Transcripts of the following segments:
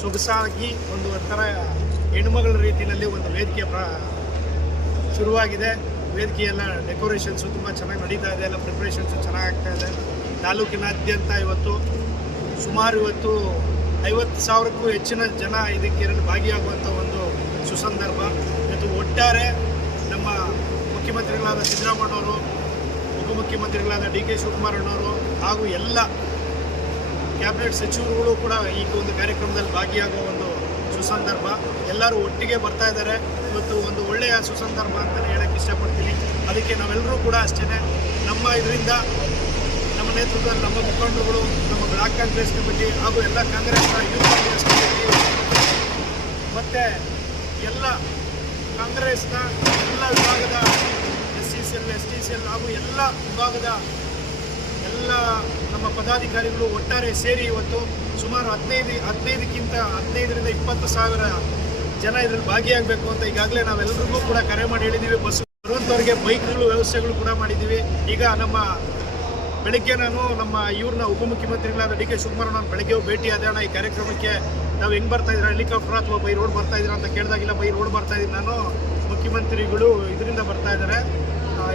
ಸೊಗಸಾಗಿ ಒಂದು ಒಂಥರ ಹೆಣ್ಮಗಳ ರೀತಿಯಲ್ಲಿ ಒಂದು ವೇದಿಕೆ ಶುರುವಾಗಿದೆ. ವೇದಿಕೆಯೆಲ್ಲ ಡೆಕೋರೇಷನ್ಸು ತುಂಬ ಚೆನ್ನಾಗಿ ನಡೀತಾ ಇದೆ, ಎಲ್ಲ ಪ್ರಿಪ್ರೇಷನ್ಸು ಚೆನ್ನಾಗಿ ಆಗ್ತಾ ಇದೆ. ತಾಲೂಕಿನಾದ್ಯಂತ ಇವತ್ತು ಸುಮಾರು 50,000ಕ್ಕೂ ಹೆಚ್ಚಿನ ಜನ ಇದಕ್ಕೆ ಭಾಗಿಯಾಗುವಂಥ ಒಂದು ಸುಸಂದರ್ಭ. ಇವತ್ತು ಒಟ್ಟಾರೆ ನಮ್ಮ ಮುಖ್ಯಮಂತ್ರಿಗಳಾದ ಸಿದ್ದರಾಮಯ್ಯನವರು, ಉಪಮುಖ್ಯಮಂತ್ರಿಗಳಾದ ಡಿ ಕೆ ಶಿವಕುಮಾರಣ್ಣವರು ಹಾಗೂ ಎಲ್ಲ ಕ್ಯಾಬಿನೆಟ್ ಸಚಿವರುಗಳು ಕೂಡ ಈ ಒಂದು ಕಾರ್ಯಕ್ರಮದಲ್ಲಿ ಭಾಗಿಯಾಗುವ ಒಂದು ಸುಸಂದರ್ಭ. ಎಲ್ಲರೂ ಒಟ್ಟಿಗೆ ಬರ್ತಾ ಇದ್ದಾರೆ. ಇವತ್ತು ಒಂದು ಒಳ್ಳೆಯ ಸುಸಂದರ್ಭ ಅಂತಲೇ ಹೇಳೋಕ್ಕೆ ಇಷ್ಟಪಡ್ತೀನಿ. ಅದಕ್ಕೆ ನಾವೆಲ್ಲರೂ ಕೂಡ ಅಷ್ಟೇ ನಮ್ಮ ಇದರಿಂದ ನಮ್ಮ ನೇತೃತ್ವದಲ್ಲಿ ನಮ್ಮ ಮುಖಂಡರುಗಳು, ನಮ್ಮ ಬ್ಲಾಕ್ ಕಾಂಗ್ರೆಸ್ ಕಮಿಟಿ ಹಾಗೂ ಎಲ್ಲ ಕಾಂಗ್ರೆಸ್ನ ಯೂತ್ ಕಾಂಗ್ರೆಸ್ ಕಮಿಟಿ ಮತ್ತು ಎಲ್ಲ ಕಾಂಗ್ರೆಸ್ನ ಎಲ್ಲ ವಿಭಾಗದ SCCL, STCL ಹಾಗೂ ಎಲ್ಲ ವಿಭಾಗದ ಎಲ್ಲ ನಮ್ಮ ಪದಾಧಿಕಾರಿಗಳು ಒಟ್ಟಾರೆ ಸೇರಿ ಇವತ್ತು ಸುಮಾರು 15ರಿಂದ 20,000 ಜನ ಇದರಲ್ಲಿ ಭಾಗಿಯಾಗಬೇಕು ಅಂತ ಈಗಾಗಲೇ ನಾವೆಲ್ಲರಿಗೂ ಕೂಡ ಕರೆ ಮಾಡಿ ಹೇಳಿದ್ದೀವಿ. ಬಸ್ ಬರುವಂಥವ್ರಿಗೆ ಬೈಕ್ಗಳು ವ್ಯವಸ್ಥೆಗಳು ಕೂಡ ಮಾಡಿದ್ದೀವಿ. ಈಗ ಬೆಳಗ್ಗೆ ನಾನು ನಮ್ಮ ಇವ್ರನ್ನ ಉಪಮುಖ್ಯಮಂತ್ರಿಗಳಾದ ಡಿ ಕೆ ಶಿವಕುಮಾರಣ್ಣನ ಬೆಳಗ್ಗೆ ಭೇಟಿಯಾದೆ. ಈ ಕಾರ್ಯಕ್ರಮಕ್ಕೆ ನಾವು ಹೆಂಗೆ ಬರ್ತಾ ಇದ್ದೀರಾ, ಹೆಲಿಕಾಪ್ಟರ್ ಅಥವಾ ಬೈ ರೋಡ್ ಬರ್ತಾ ಇದ್ದೀರಾ ಅಂತ ಕೇಳಿದಾಗಿಲ್ಲ, ಬೈ ರೋಡ್ ಬರ್ತಾ ಇದ್ದೀನಿ ನಾನು, ಮುಖ್ಯಮಂತ್ರಿಗಳು ಇದರಿಂದ ಬರ್ತಾ ಇದ್ದಾರೆ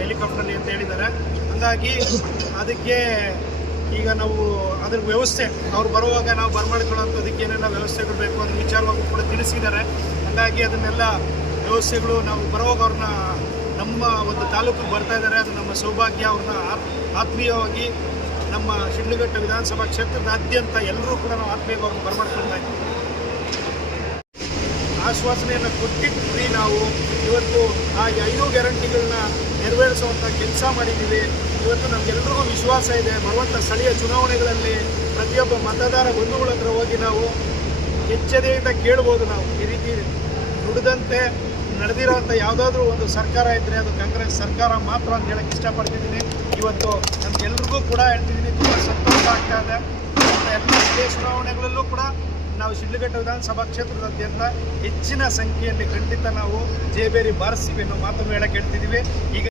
ಹೆಲಿಕಾಪ್ಟರ್ಲಿ ಅಂತ ಹೇಳಿದ್ದಾರೆ. ಹಾಗಾಗಿ ಅದಕ್ಕೆ ಈಗ ನಾವು ಅದ್ರ ವ್ಯವಸ್ಥೆ ಅವ್ರು ಬರುವಾಗ ನಾವು ಬರಮಾಡ್ಕೊಳ್ಳೋಂಥದಕ್ಕೆ ಏನೆಲ್ಲ ವ್ಯವಸ್ಥೆಗಳು ಬೇಕು ಅನ್ನೋ ವಿಚಾರವಾಗಿ ಕೂಡ ತಿಳಿಸಿದ್ದಾರೆ. ಹಾಗಾಗಿ ಅದನ್ನೆಲ್ಲ ವ್ಯವಸ್ಥೆಗಳು ನಾವು ಬರುವಾಗ ಅವ್ರನ್ನ ನಮ್ಮ ಒಂದು ತಾಲೂಕಿಗೆ ಬರ್ತಾ ಇದ್ದಾರೆ. ಅದು ನಮ್ಮ ಸೌಭಾಗ್ಯ. ಅವ್ರನ್ನ ಆತ್ಮೀಯವಾಗಿ ನಮ್ಮ ಶಿಡ್ಲಘಟ್ಟ ವಿಧಾನಸಭಾ ಕ್ಷೇತ್ರದಾದ್ಯಂತ ಎಲ್ಲರೂ ಕೂಡ ನಾವು ಆತ್ಮೀಯವಾಗಿ ಅವ್ರನ್ನ ಬರಮಾಡ್ಕೊಳ್ತಾ ಇದ್ದೀವಿ. ಆಶ್ವಾಸನೆಯನ್ನು ಕೊಟ್ಟಿದ್ವಿ. ನಾವು ಇವತ್ತು ಆ 5 ಗ್ಯಾರಂಟಿಗಳನ್ನ ನೆರವೇರಿಸುವಂಥ ಕೆಲಸ ಮಾಡಿದ್ದೀವಿ. ಇವತ್ತು ನಮಗೆಲ್ಲರಿಗೂ ವಿಶ್ವಾಸ ಇದೆ, ಬರುವಂಥ ಸ್ಥಳೀಯ ಚುನಾವಣೆಗಳಲ್ಲಿ ಪ್ರತಿಯೊಬ್ಬ ಮತದಾರ ಬಂಧುಗಳ ಹತ್ರ ಹೋಗಿ ನಾವು ಎಚ್ಚರಿಕೆಯಿಂದ ಕೇಳ್ಬೋದು. ನಾವು ಈ ರೀತಿ ನುಡಿದಂತೆ ನಡೆದಿರೋಂಥ ಯಾವುದಾದ್ರೂ ಒಂದು ಸರ್ಕಾರ ಇದ್ದರೆ ಅದು ಕಾಂಗ್ರೆಸ್ ಸರ್ಕಾರ ಮಾತ್ರ ಅಂತ ಹೇಳಕ್ಕೆ ಇಷ್ಟಪಡ್ತಿದ್ದೀನಿ. ಇವತ್ತು ನಮಗೆಲ್ರಿಗೂ ಕೂಡ ಹೇಳ್ತಿದ್ದೀನಿ, ತುಂಬ ಸಂತೋಷ ಆಗ್ತಾ ಇದೆ. ಎಲ್ಲ ಸ್ಥಳೀಯ ಚುನಾವಣೆಗಳಲ್ಲೂ ಕೂಡ ನಾವು ಶಿಡ್ಲಘಟ್ಟ ವಿಧಾನಸಭಾ ಕ್ಷೇತ್ರದಾದ್ಯಂತ ಹೆಚ್ಚಿನ ಸಂಖ್ಯೆಯಲ್ಲಿ ಖಂಡಿತ ನಾವು ಜಯಬೇರಿ ಬಾರಿಸ್ತೀವಿ ಅನ್ನೋ ಮಾತನ್ನು ಹೇಳಕ್ಕೆ ಹೇಳ್ತಿದ್ದೀವಿ. ಈಗ